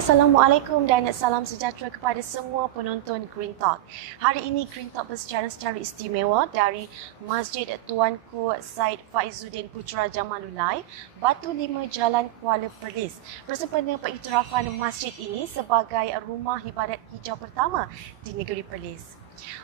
Assalamualaikum dan salam sejahtera kepada semua penonton Green Talk. Hari ini Green Talk bersiaran secara istimewa dari Masjid Tuanku Said Faizuddin Putra Jamalullah, Batu Lima, Jalan Kuala Perlis, bersempena pengiktirafan masjid ini sebagai rumah ibadat hijau pertama di negeri Perlis.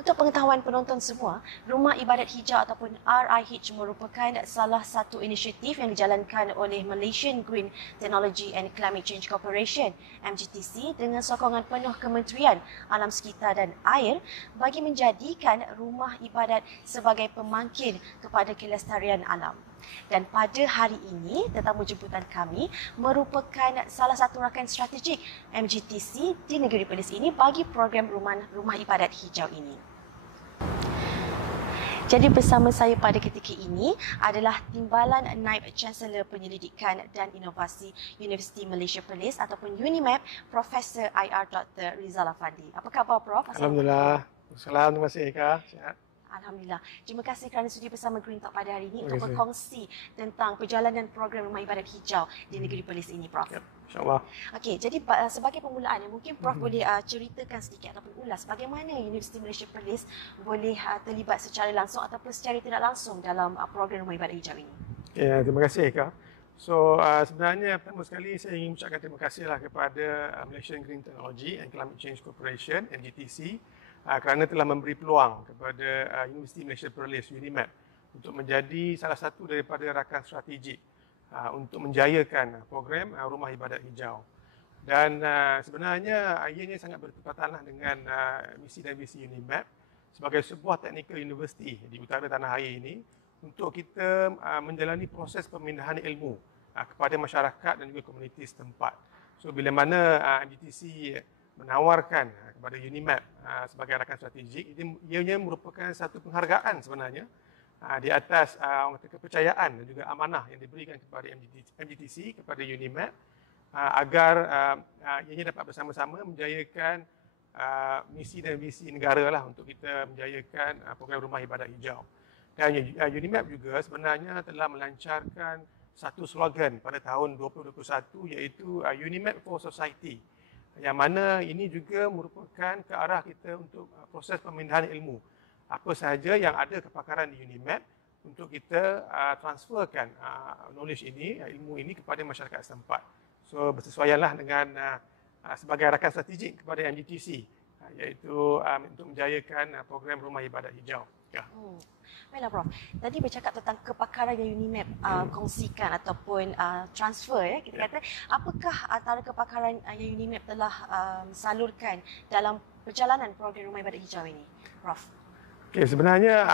Untuk pengetahuan penonton semua, Rumah Ibadat Hijau ataupun RIH merupakan salah satu inisiatif yang dijalankan oleh Malaysian Green Technology and Climate Change Corporation (MGTC) dengan sokongan penuh Kementerian Alam Sekitar dan Air bagi menjadikan rumah ibadat sebagai pemangkin kepada kelestarian alam. Dan pada hari ini, tetamu jemputan kami merupakan salah satu rakan strategik MGTC di negeri Perlis ini bagi program rumah ibadat hijau ini. Jadi bersama saya pada ketika ini adalah Timbalan Naib Chancellor Penyelidikan dan Inovasi Universiti Malaysia Perlis ataupun UNIMAP, Profesor IR Dr. Rizal Afandi. Apa khabar, Prof? Alhamdulillah. Terima kasih, Eka. Sihat. Alhamdulillah. Terima kasih kerana sudi bersama Green Talk pada hari ini untuk berkongsi tentang perjalanan program Rumah Ibadat Hijau di negeri Perlis ini, Prof. Yep, InsyaAllah. Okey, jadi sebagai permulaan, mungkin Prof boleh ceritakan sedikit ataupun ulas bagaimana Universiti Malaysia Perlis boleh terlibat secara langsung ataupun secara tidak langsung dalam program Rumah Ibadat Hijau ini. Okay, terima kasih, Eka. So, sebenarnya pertama sekali saya ingin mengucapkan terima kasihlah kepada Malaysian Green Technology and Climate Change Corporation, MGTC, kerana telah memberi peluang kepada Universiti Malaysia Perlis, UNIMAP, untuk menjadi salah satu daripada rakan strategik untuk menjayakan program Rumah Ibadat Hijau. Dan sebenarnya ianya sangat bertepatanlah dengan misi dan visi UNIMAP sebagai sebuah technical university di utara tanah air ini untuk kita menjalani proses pemindahan ilmu kepada masyarakat dan juga komuniti setempat. So, bila mana MGTC menawarkan kepada UNIMAP sebagai rakan strategik, ianya merupakan satu penghargaan sebenarnya di atas kepercayaan dan juga amanah yang diberikan kepada MGTC kepada UNIMAP agar ianya dapat bersama-sama menjayakan misi dan visi negara lah untuk kita menjayakan program Rumah Ibadat Hijau. Dan UNIMAP juga sebenarnya telah melancarkan satu slogan pada tahun 2021 iaitu UNIMAP for Society, yang mana ini juga merupakan ke arah kita untuk proses pemindahan ilmu. Apa sahaja yang ada kepakaran di UNIMAP untuk kita transferkan knowledge ini, ilmu ini kepada masyarakat setempat. So, bersesuaianlah dengan sebagai rakan strategik kepada MGTC, iaitu untuk menjayakan program Rumah Ibadat Hijau. Ya. Baiklah, Prof. Tadi bercakap tentang kepakaran yang UNIMAP kongsikan ataupun transfer, ya, kita kata. Apakah antara kepakaran yang UNIMAP telah salurkan dalam perjalanan program Rumah Ibadat Hijau ini, Prof? Okay, sebenarnya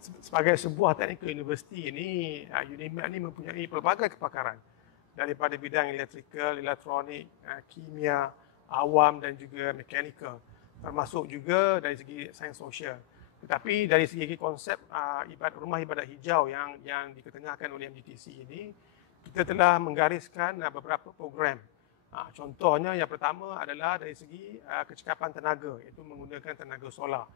sebagai sebuah technical university ini, UNIMAP ini mempunyai pelbagai kepakaran daripada bidang elektrikal, elektronik, kimia, awam dan juga mekanikal, termasuk juga dari segi sains sosial. Tetapi dari segi konsep Rumah Ibadat Hijau yang diketengahkan oleh MGTC ini, kita telah menggariskan beberapa program. Contohnya yang pertama adalah dari segi kecekapan tenaga, iaitu menggunakan tenaga solar.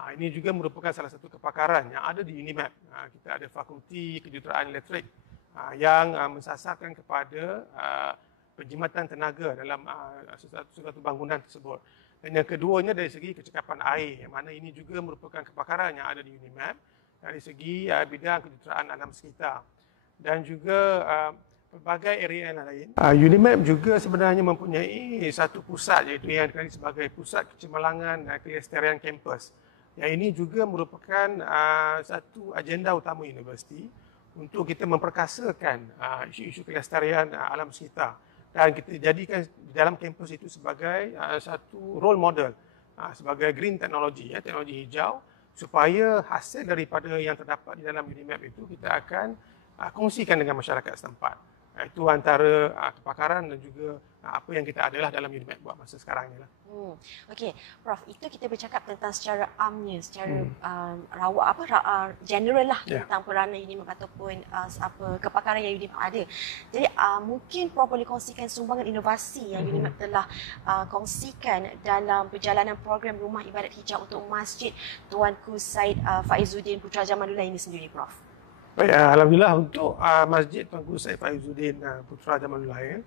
Ini juga merupakan salah satu kepakaran yang ada di UNIMAP. Kita ada Fakulti Kejuruteraan Elektrik yang mensasarkan kepada penjimatan tenaga dalam suatu bangunan tersebut. Dan yang keduanya dari segi kecekapan air, yang mana ini juga merupakan kepakaran yang ada di UNIMAP dari segi bidang kejuruteraan alam sekitar dan juga pelbagai area yang lain. UNIMAP juga sebenarnya mempunyai satu pusat, iaitu yang dikenali sebagai Pusat Kecemerlangan Kelestarian Kampus. Yang ini juga merupakan satu agenda utama universiti untuk kita memperkasakan isu-isu kelestarian alam sekitar. Dan kita jadikan di dalam kampus itu sebagai satu role model sebagai green technology, teknologi hijau, supaya hasil daripada yang terdapat di dalam UNIMAP itu kita akan kongsikan dengan masyarakat setempat. Itu antara kepakaran dan juga apa yang kita adalah dalam UNIMAP buat masa sekarang ni lah. Okey, Prof, itu kita bercakap tentang secara amnya, secara general lah tentang peranan UNIMAP ataupun kepakaran yang UNIMAP ada. Jadi mungkin Prof boleh kongsikan sumbangan inovasi yang UNIMAP telah kongsikan dalam perjalanan program Rumah Ibadat Hijau untuk Masjid Tuanku Said Faizuddin Putra Jamalullah ini sendiri, Prof. Baik, alhamdulillah untuk Masjid Tuanku Said Faizuddin Putra Jamalullah,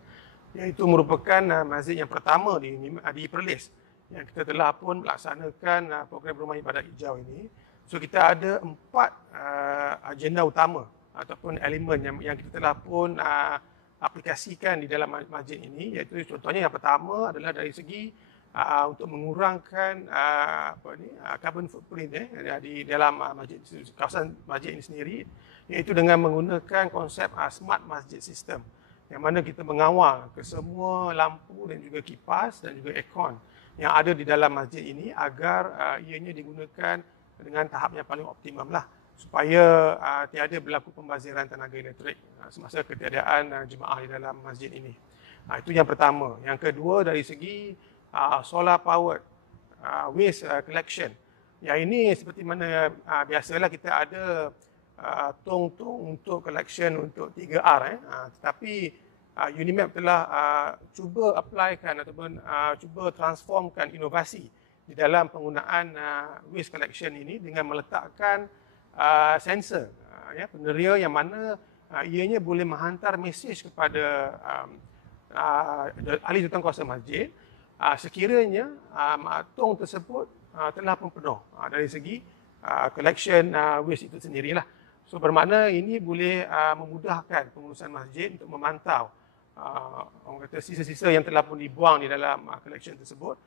iaitu merupakan masjid yang pertama di Perlis yang kita telah pun melaksanakan program rumah ibadat hijau ini. So kita ada 4 agenda utama ataupun elemen yang kita telah pun aplikasikan di dalam masjid ini, iaitu contohnya yang pertama adalah dari segi untuk mengurangkan carbon footprint di dalam kawasan masjid ini sendiri, iaitu dengan menggunakan konsep smart masjid system, yang mana kita mengawal ke semua lampu dan juga kipas dan juga aircon yang ada di dalam masjid ini agar ianya digunakan dengan tahap yang paling optimum lah, supaya tiada berlaku pembaziran tenaga elektrik semasa ketiadaan jemaah di dalam masjid ini. Itu yang pertama. Yang kedua, dari segi solar powered waste collection. Yang ini seperti mana biasalah kita ada tong-tong untuk collection untuk 3R. Tetapi UNIMAP telah cuba applykan ataupun cuba transformkan inovasi di dalam penggunaan waste collection ini dengan meletakkan sensor peneria yang mana ianya boleh menghantar mesej kepada ahli jadutankuasa masjid sekiranya tong tersebut telah pun penuh dari segi collection waste itu sendirilah. So bermakna ini boleh memudahkan pengurusan masjid untuk memantau orang kata sisa-sisa yang telah pun dibuang di dalam collection tersebut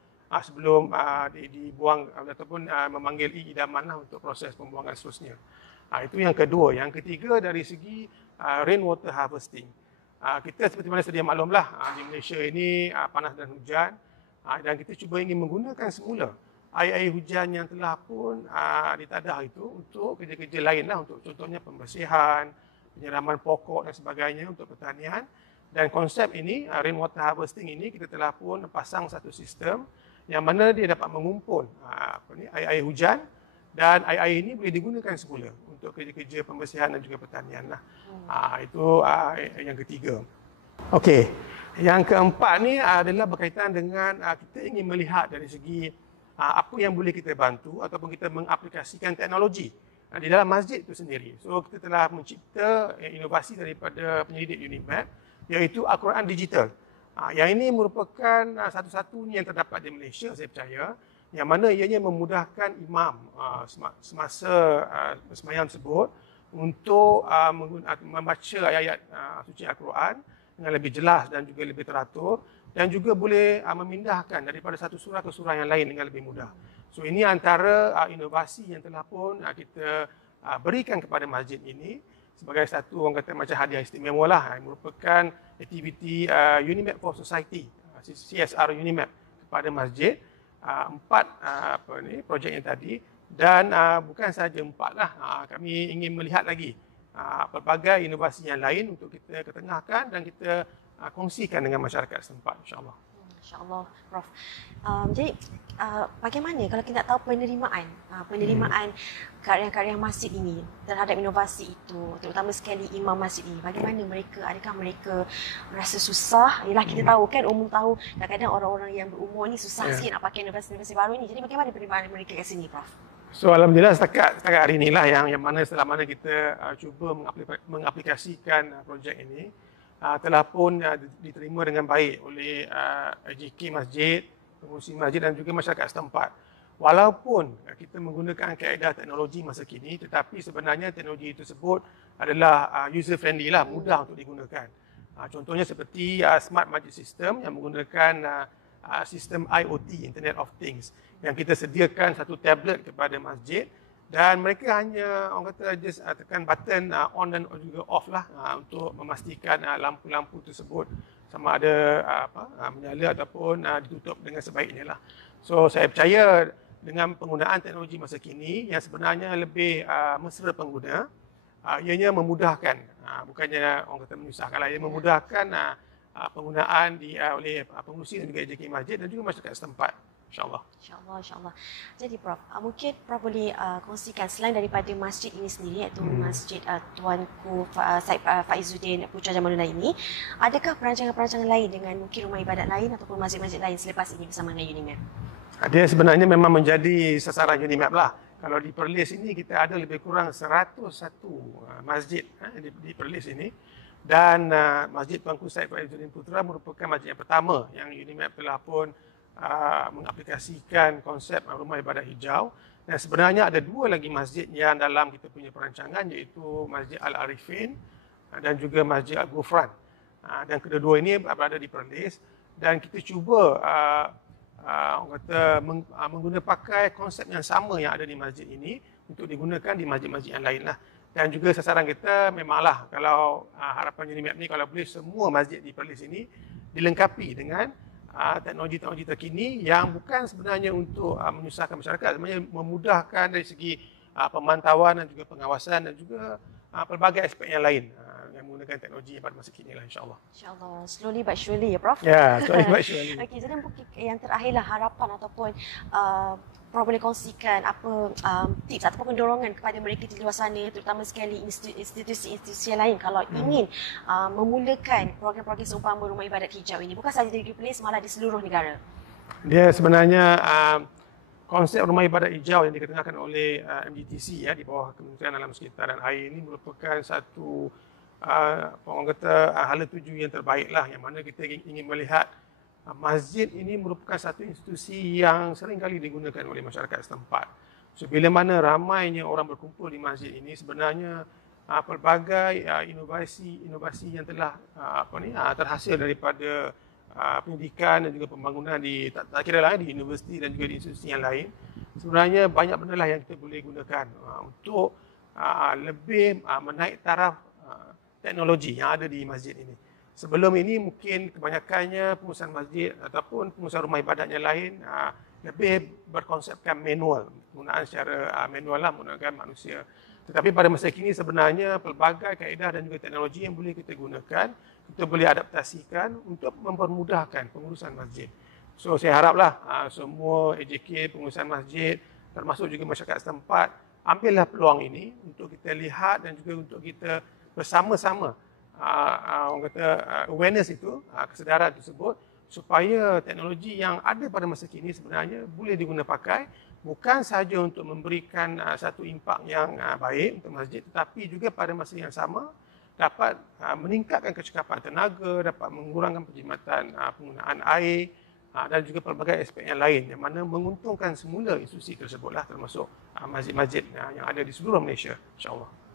sebelum dibuang ataupun memanggil idaman untuk proses pembuangan seterusnya. Itu yang kedua. Yang ketiga, dari segi rainwater harvesting. Kita seperti mana sedia maklumlah, di Malaysia ini panas dan hujan, dan kita cuba ingin menggunakan semula air hujan yang telah pun ditadah itu untuk kerja-kerja lain lah, untuk contohnya pembersihan, penyiraman pokok dan sebagainya untuk pertanian. Dan konsep ini, rainwater harvesting ini, kita telah pun pasang satu sistem yang mana dia dapat mengumpul air hujan, dan air ini boleh digunakan semula untuk kerja-kerja pembersihan dan juga pertanian lah. Itu yang ketiga. Okey, yang keempat ni adalah berkaitan dengan kita ingin melihat dari segi apa yang boleh kita bantu ataupun kita mengaplikasikan teknologi di dalam masjid itu sendiri. So kita telah mencipta inovasi daripada penyelidik UNIMAP, iaitu Al-Quran Digital. Yang ini merupakan satu-satunya yang terdapat di Malaysia, saya percaya, yang mana ianya memudahkan imam semasa sembahyang tersebut untuk membaca ayat-ayat suci Al-Quran dengan lebih jelas dan juga lebih teratur, dan juga boleh memindahkan daripada satu surah ke surah yang lain dengan lebih mudah. So ini antara inovasi yang telah pun kita berikan kepada masjid ini sebagai satu orang kata macam hadiah istimewa lah, merupakan aktiviti UNIMAP for Society, CSR UNIMAP kepada masjid. 4 projek yang tadi, dan bukan sahaja 4 lah, kami ingin melihat lagi pelbagai inovasi yang lain untuk kita ketengahkan dan kita kongsikan dengan masyarakat setempat, insyaAllah. InsyaAllah, Prof. Jadi, bagaimana kalau kita tahu penerimaan karya-karya masjid ini terhadap inovasi itu, terutama sekali imam masjid ini, bagaimana mereka, adakah mereka rasa susah? Yalah, kita tahu kan, umum tahu, kadang-kadang orang-orang yang berumur ni susah sikit nak pakai inovasi-inovasi baru ni. Jadi bagaimana penerimaan mereka kat sini, Prof? So alhamdulillah setakat hari inilah yang mana setelah mana kita cuba mengaplikasikan projek ini, telah pun diterima dengan baik oleh JK Masjid, pengurusi masjid dan juga masyarakat setempat. Walaupun kita menggunakan kaedah teknologi masa kini, tetapi sebenarnya teknologi tersebut adalah user friendly lah, mudah untuk digunakan. Contohnya seperti Smart Masjid System yang menggunakan sistem IoT, Internet of Things, yang kita sediakan satu tablet kepada masjid, dan mereka hanya orang kata just tekan button on dan juga off lah untuk memastikan lampu-lampu tersebut sama ada menyala ataupun ditutup dengan sebaiknya lah. So saya percaya dengan penggunaan teknologi masa kini yang sebenarnya lebih mesra pengguna, ianya memudahkan, bukannya orang kata menyusahkan lah, ia memudahkan penggunaan oleh pengurusi dan juga JK Masjid dan juga masyarakat setempat. InsyaAllah. InsyaAllah. Jadi Prof, mungkin Prof boleh kongsikan selain daripada masjid ini sendiri, iaitu Masjid Tuanku Said Faizuddin Putra Jamalullah ini, adakah perancangan-perancangan lain dengan mungkin rumah ibadat lain ataupun masjid-masjid lain selepas ini bersama dengan UNIMAP? Dia sebenarnya memang menjadi sasaran UNIMAP lah. Kalau di Perlis ini kita ada lebih kurang 101 masjid di Perlis ini, Dan Masjid Tuanku Said Faizuddin Putra merupakan masjid yang pertama yang UNIMAP telah pun mengaplikasikan konsep rumah ibadat hijau. Dan sebenarnya ada dua lagi masjid yang dalam kita punya perancangan, iaitu Masjid Al-Arifin dan juga Masjid Al-Ghufran. Dan kedua-dua ini berada di Perlis, dan kita cuba orang kata menggunakan pakai konsep yang sama yang ada di masjid ini untuk digunakan di masjid-masjid yang lain lah. Dan juga sasaran kita memanglah kalau harapan UNIMAP ni kalau boleh semua masjid di Perlis ini dilengkapi dengan teknologi-teknologi terkini yang bukan sebenarnya untuk menyusahkan masyarakat, sebenarnya memudahkan dari segi pemantauan dan juga pengawasan dan juga pelbagai aspek yang lain yang menggunakan teknologi pada masa kini lah, insyaAllah. InsyaAllah, slowly but surely ya Prof. Ya, slowly but surely. Okey, jadi mungkin yang terakhirlah harapan ataupun Prof boleh kongsikan apa tips ataupun dorongan kepada mereka di luar sana, terutama sekali institusi-institusi yang lain kalau ingin memulakan program-program seumpama rumah ibadat hijau ini, bukan sahaja di Negeri Perlis, malah di seluruh negara. Dia sebenarnya konsep rumah ibadat hijau yang diketengakan oleh MGTC di bawah Kementerian Alam Sekitar dan Air ini merupakan satu orang kata hala tuju yang terbaik lah, yang mana kita ingin melihat masjid ini merupakan satu institusi yang sering kali digunakan oleh masyarakat setempat. So, bila mana ramainya orang berkumpul di masjid ini, sebenarnya pelbagai inovasi yang telah terhasil daripada pendidikan dan juga pembangunan di tak kira lain di universiti dan juga di institusi yang lain. Sebenarnya banyak benda lah yang kita boleh gunakan untuk lebih menaik taraf teknologi yang ada di masjid ini. Sebelum ini mungkin kebanyakannya pengurusan masjid ataupun pengurusan rumah ibadat yang lain lebih berkonsepkan manual, penggunaan secara manual lah, menggunakan manusia. Tetapi pada masa kini sebenarnya pelbagai kaedah dan juga teknologi yang boleh kita gunakan, kita boleh adaptasikan untuk mempermudahkan pengurusan masjid. So saya haraplah semua AJK, pengurusan masjid, termasuk juga masyarakat setempat, ambillah peluang ini untuk kita lihat dan juga untuk kita bersama-sama orang kata awareness itu, kesedaran tersebut, supaya teknologi yang ada pada masa kini sebenarnya boleh digunakan pakai bukan sahaja untuk memberikan satu impak yang baik untuk masjid, tetapi juga pada masa yang sama dapat meningkatkan kecekapan tenaga, dapat mengurangkan perkhidmatan penggunaan air dan juga pelbagai aspek yang lain yang mana menguntungkan semula institusi tersebutlah, termasuk masjid-masjid yang ada di seluruh Malaysia, insya-Allah.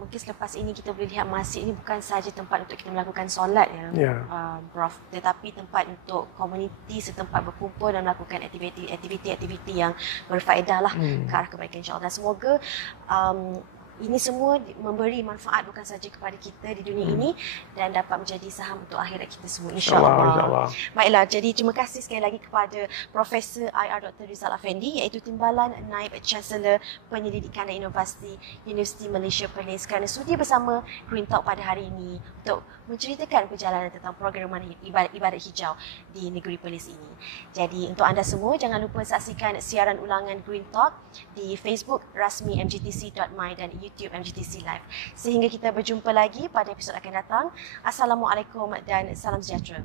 Mungkin selepas ini kita boleh lihat masjid ini bukan sahaja tempat untuk kita melakukan solat Prof, tetapi tempat untuk komuniti setempat berkumpul dan melakukan aktiviti-aktiviti yang berfaedah lah ke arah kebaikan, insya-Allah. Dan semoga ini semua memberi manfaat bukan saja kepada kita di dunia ini dan dapat menjadi saham untuk akhirat kita semua, insya-Allah. Baiklah, jadi terima kasih sekali lagi kepada Profesor IR Dr. Rizal Afendi, iaitu Timbalan Naib Chancellor Penyelidikan dan Inovasi Universiti Malaysia Perlis, kerana sudi bersama Green Talk pada hari ini untuk menceritakan perjalanan tentang program rumah ibadat hijau di negeri Perlis ini. Jadi untuk anda semua, jangan lupa saksikan siaran ulangan Green Talk di Facebook rasmi mgtc.my dan YouTube MGTC Live. Sehingga kita berjumpa lagi pada episod akan datang. Assalamualaikum dan salam sejahtera.